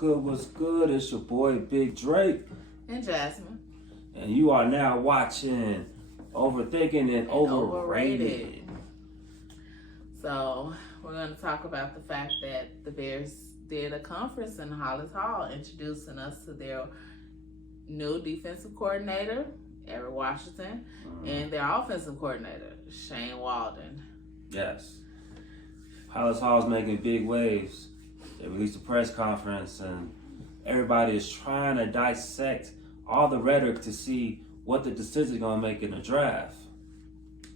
good, what's good? It's your boy, Big Drake. And Jasmine. And you are now watching Overthinking and Overrated. So, we're going to talk about the fact that the Bears did a conference in Halas Hall introducing us to their new defensive coordinator, Eric Washington, and their offensive coordinator, Shane Waldron. Yes. Halas Hall is making big waves. They released a press conference and everybody is trying to dissect all the rhetoric to see what the decision is going to make in the draft.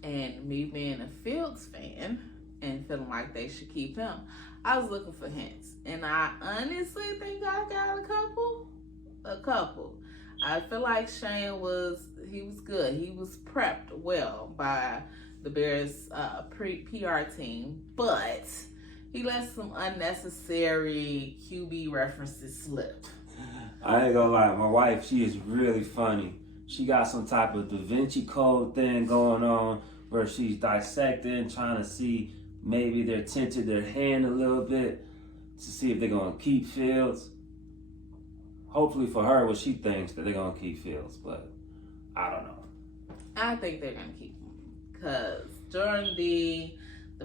And me being a Fields fan and feeling like they should keep him, I was looking for hints. And I honestly think I got a couple. I feel like Shane was good. He was prepped well by the Bears PR team, but he let some unnecessary QB references slip. I ain't gonna lie, my wife, she is really funny. She got some type of Da Vinci Code thing going on where she's dissecting, trying to see maybe they're tinted their hand a little bit to see if they're gonna keep Fields. Hopefully for her, what she thinks that they're gonna keep Fields, but I don't know. I think they're gonna keep him because during the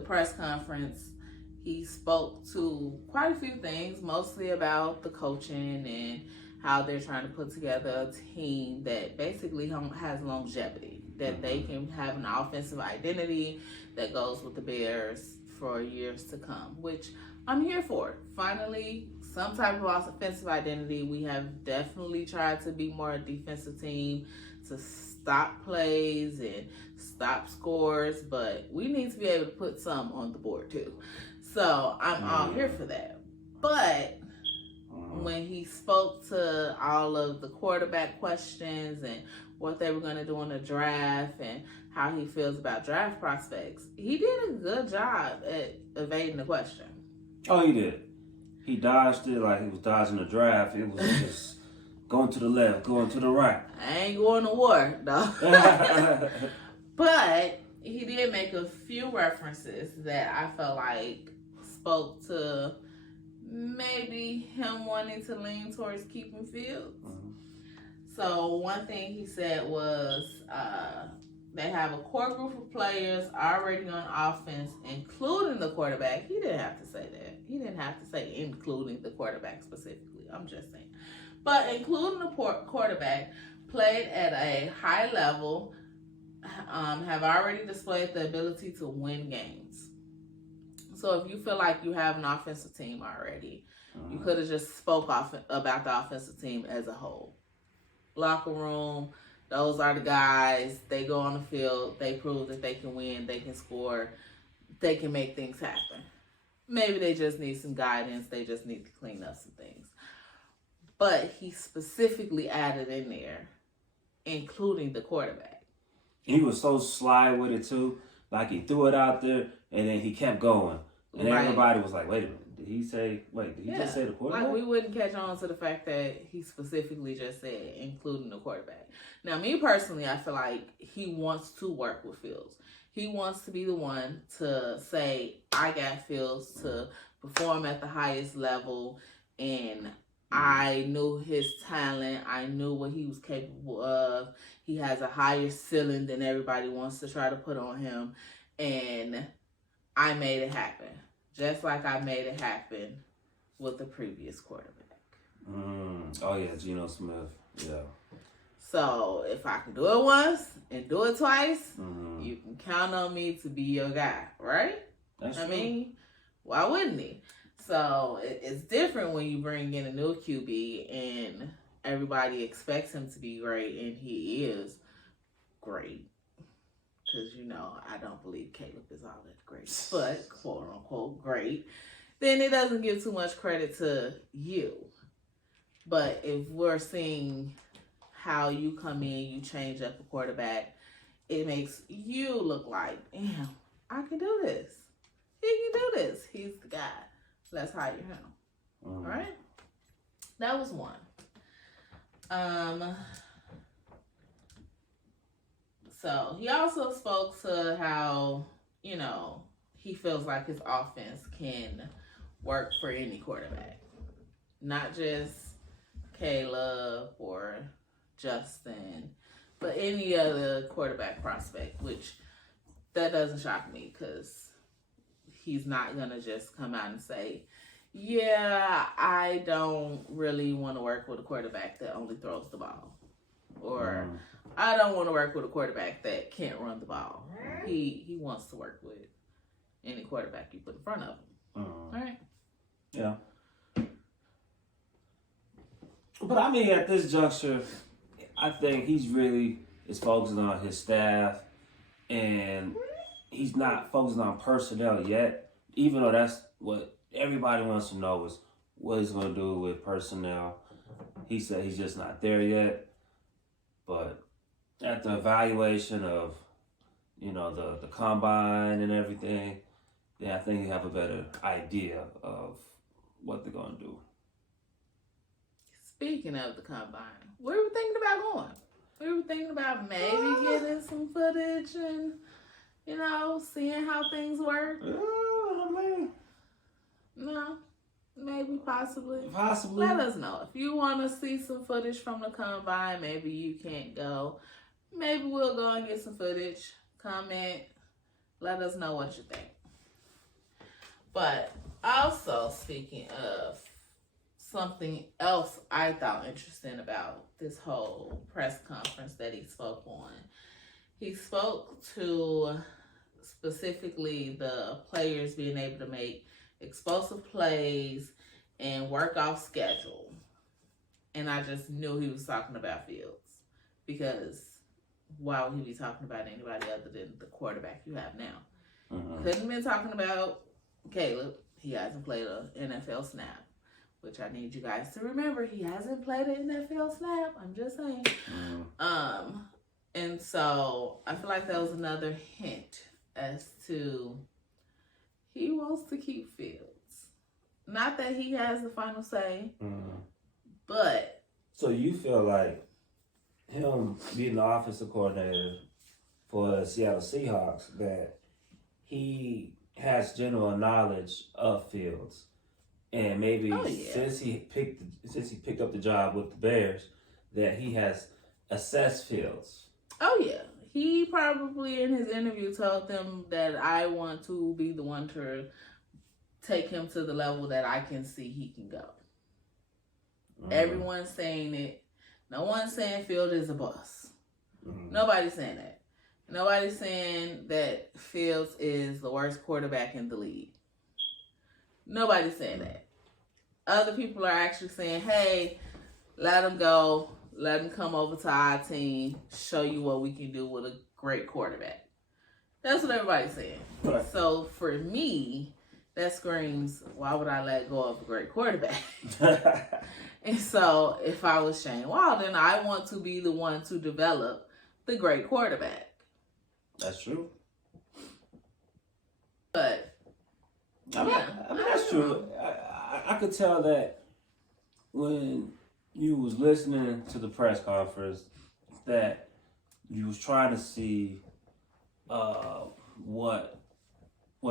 press conference, he spoke to quite a few things, mostly about the coaching and how they're trying to put together a team that basically has longevity, that they can have an offensive identity that goes with the Bears for years to come, which I'm here for. Finally, some type of offensive identity. We have definitely tried to be more a defensive team to stop plays and stop scores, but we need to be able to put some on the board too. So I'm all here for that. But when he spoke to all of the quarterback questions and what they were going to do in the draft and how he feels about draft prospects, he did a good job at evading the question. Oh, he did. He dodged it like he was dodging the draft. It was just going to the left, going to the right. I ain't going to war, though. But he did make a few references that I felt like spoke to maybe him wanting to lean towards keeping Fields. So one thing he said was they have a core group of players already on offense, including the quarterback. He didn't have to say that. He didn't have to say including the quarterback specifically. I'm just saying. But including the quarterback, played at a high level, have already displayed the ability to win games. So if you feel like you have an offensive team already, you could have just spoke about the offensive team as a whole. Locker room, those are the guys. They go on the field. They prove that they can win. They can score. They can make things happen. Maybe they just need some guidance. They just need to clean up some things. But he specifically added in there, including the quarterback. He was so sly with it too. Like he threw it out there and then he kept going. And everybody was like, wait a minute, did he just say the quarterback? Like we wouldn't catch on to the fact that he specifically just said, including the quarterback. Now, me personally, I feel like he wants to work with Fields. He wants to be the one to say, I got Fields to perform at the highest level, and I knew his talent. I knew what he was capable of. He has a higher ceiling than everybody wants to try to put on him, and I made it happen, just like I made it happen with the previous quarterback. Oh, yeah, Geno Smith. Yeah. So if I can do it once and do it twice, you can count on me to be your guy, right? That's true. I mean, why wouldn't he? So it's different when you bring in a new QB and everybody expects him to be great, and he is great. Because, I don't believe Caleb is all that great, but quote unquote great. Then it doesn't give too much credit to you. But if we're seeing how you come in, you change up a quarterback, it makes you look like, damn, I can do this. He can do this. He's the guy. Let's hire him. All right? That was one. So he also spoke to how, he feels like his offense can work for any quarterback. not just Caleb or Justin, but any other quarterback prospect, which that doesn't shock me because he's not going to just come out and say, yeah, I don't really want to work with a quarterback that only throws the ball. Or I don't want to work with a quarterback that can't run the ball. He wants to work with any quarterback you put in front of him. All right? Yeah. But I mean, at this juncture, I think he's really is focusing on his staff, and he's not focusing on personnel yet, even though that's what everybody wants to know is what he's going to do with personnel. He said he's just not there yet. But at the evaluation of, the combine and everything, then I think you have a better idea of what they're going to do. Speaking of the combine, we were thinking about going. We were thinking about maybe getting some footage and, seeing how things work. No, maybe, possibly. Possibly. Let us know. If you want to see some footage from the combine, maybe you can't go. Maybe we'll go and get some footage. Comment. Let us know what you think. But also, speaking of something else I thought interesting about this whole press conference that he spoke on. He spoke to specifically the players being able to make explosive plays and work off schedule. And I just knew he was talking about Fields, because why would he be talking about anybody other than the quarterback you have now? Couldn't have been talking about Caleb. He hasn't played an NFL snap, which I need you guys to remember. He hasn't played an NFL snap. I'm just saying. And so I feel like that was another hint as to he wants to keep Fields. Not that he has the final say, but. So you feel like him being the offensive coordinator for the Seattle Seahawks, that he has general knowledge of Fields, and maybe since he picked up the job with the Bears, that he has assessed Fields. Oh yeah, he probably in his interview told them that I want to be the one to take him to the level that I can see he can go. Everyone's saying it. No one's saying Fields is a boss. Nobody's saying that. Nobody's saying that Fields is the worst quarterback in the league. Nobody's saying that. Other people are actually saying, hey, let him go. Let him come over to our team. Show you what we can do with a great quarterback. That's what everybody's saying. Right. So for me, that screams, why would I let go of a great quarterback? And so if I was Shane Waldron, I want to be the one to develop the great quarterback. That's true. But I mean, that's true. I could tell that when you was listening to the press conference that you was trying to see what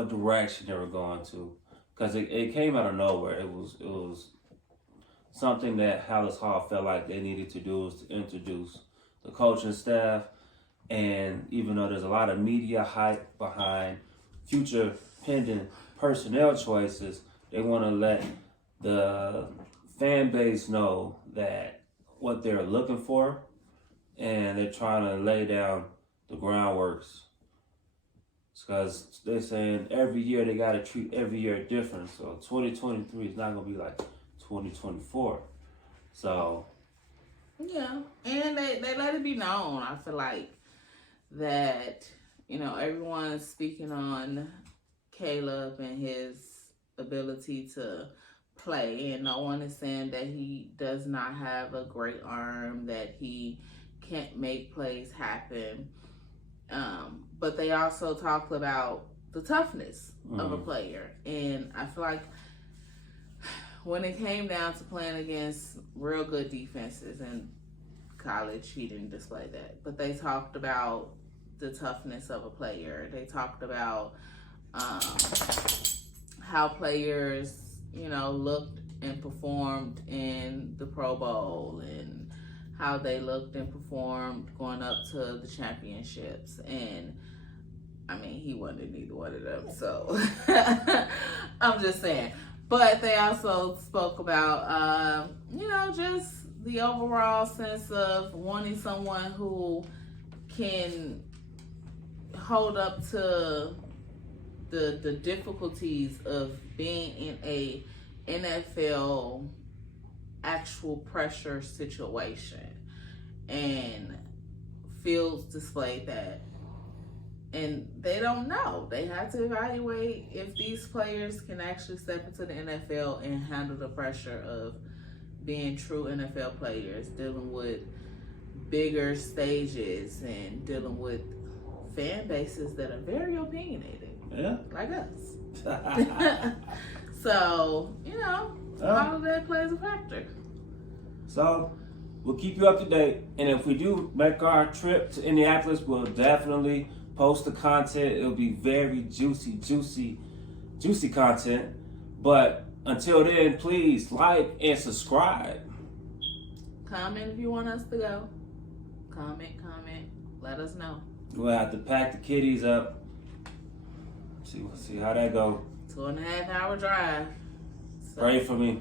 direction they were going to, because it came out of nowhere. It was something that Halas Hall felt like they needed to do, was to introduce the coaching staff. And even though there's a lot of media hype behind future pending personnel choices, they want to let the fan base know that what they're looking for, and they're trying to lay down the groundworks. Because they're saying every year they got to treat every year different. So 2023 is not going to be like 2024. So. Yeah, and they let it be known. I feel like that, everyone's speaking on Caleb and his ability to play, and no one is saying that he does not have a great arm, that he can't make plays happen. But they also talked about the toughness of a player, and I feel like when it came down to playing against real good defenses in college, he didn't display that. But they talked about the toughness of a player. They talked about how players, looked and performed in the Pro Bowl and how they looked and performed going up to the championships. And I mean, he wasn't in either one of them, so I'm just saying. But they also spoke about, just the overall sense of wanting someone who can hold up to the difficulties of being in a NFL actual pressure situation. And Fields displayed that. And they don't know. They have to evaluate if these players can actually step into the NFL and handle the pressure of being true NFL players, dealing with bigger stages and dealing with fan bases that are very opinionated. Yeah. Like us. So, all of that plays a factor. So, we'll keep you up to date. And if we do make our trip to Indianapolis, we'll definitely post the content. It'll be very juicy content. But until then, please like and subscribe. Comment if you want us to go. Comment. Let us know. We'll have to pack the kiddies up. See how that go. 2.5 hour drive. So. Pray for me.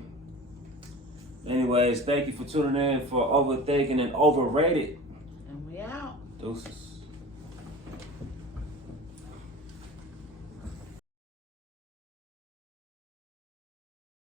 Anyways, thank you for tuning in for Overthinking and Overrated. And we out. Deuces.